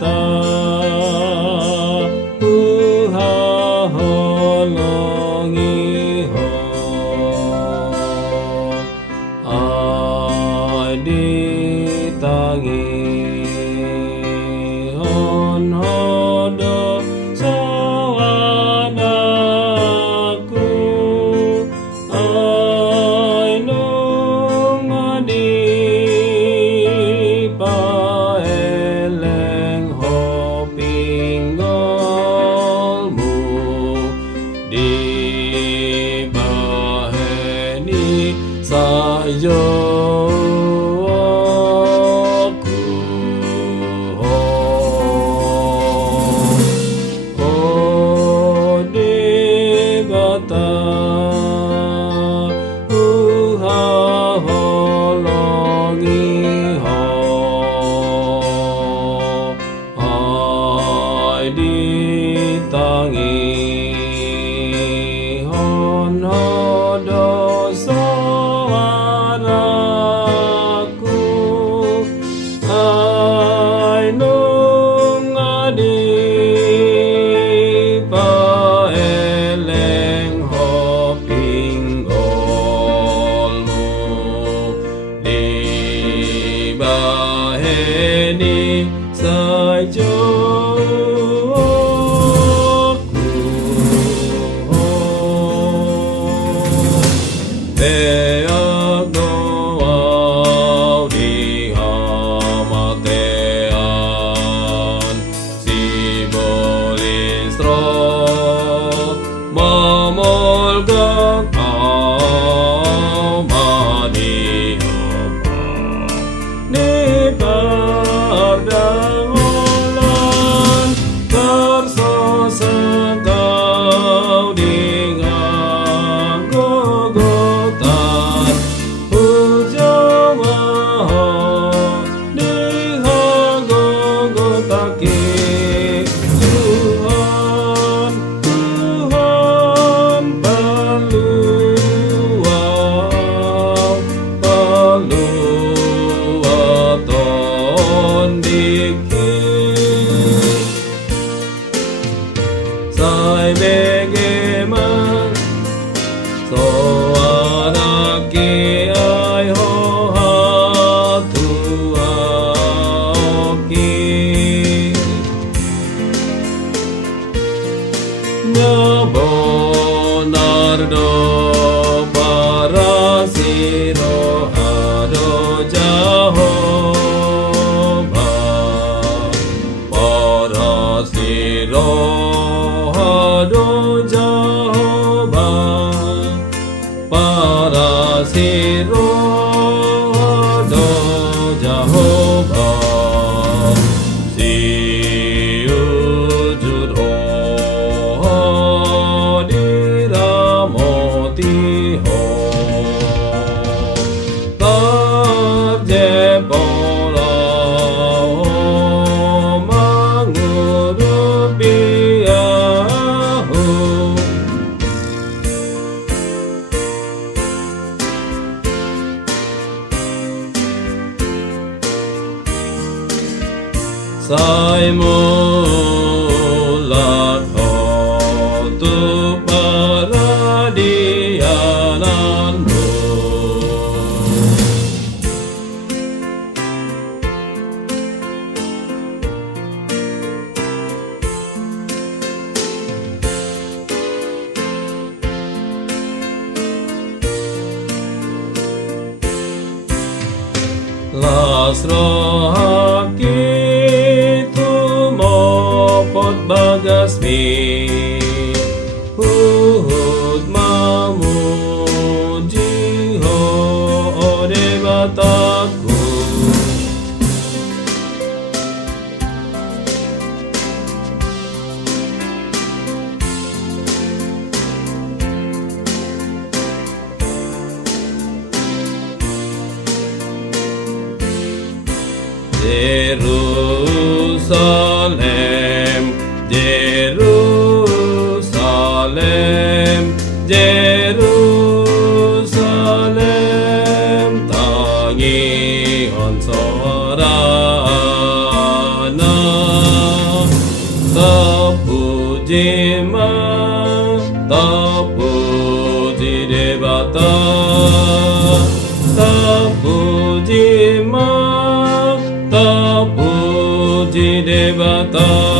bata uhaholongi ho aditangi hon hodo sawadaku ainung adipaeleng ho pinggolmu di baheni sayo ditangi hon hodo sawaraku ainung adipaeleng ho pinggolmu di baheni sajo Sai begeman so anaki ai ho hatu aoki nyabonardo parasiro hado Jehovah parasiro hado Jehovah parasiro hado Jehovah siujud diramoti ho tarjebola sai mulat ho tu paradiananmu lasro haki bagasmi uhud mamuji ho ode bataku Jerusalem Jerusalem Jerusalem tangi on sorana たぷじまたぷじればたぷじまたぷじればた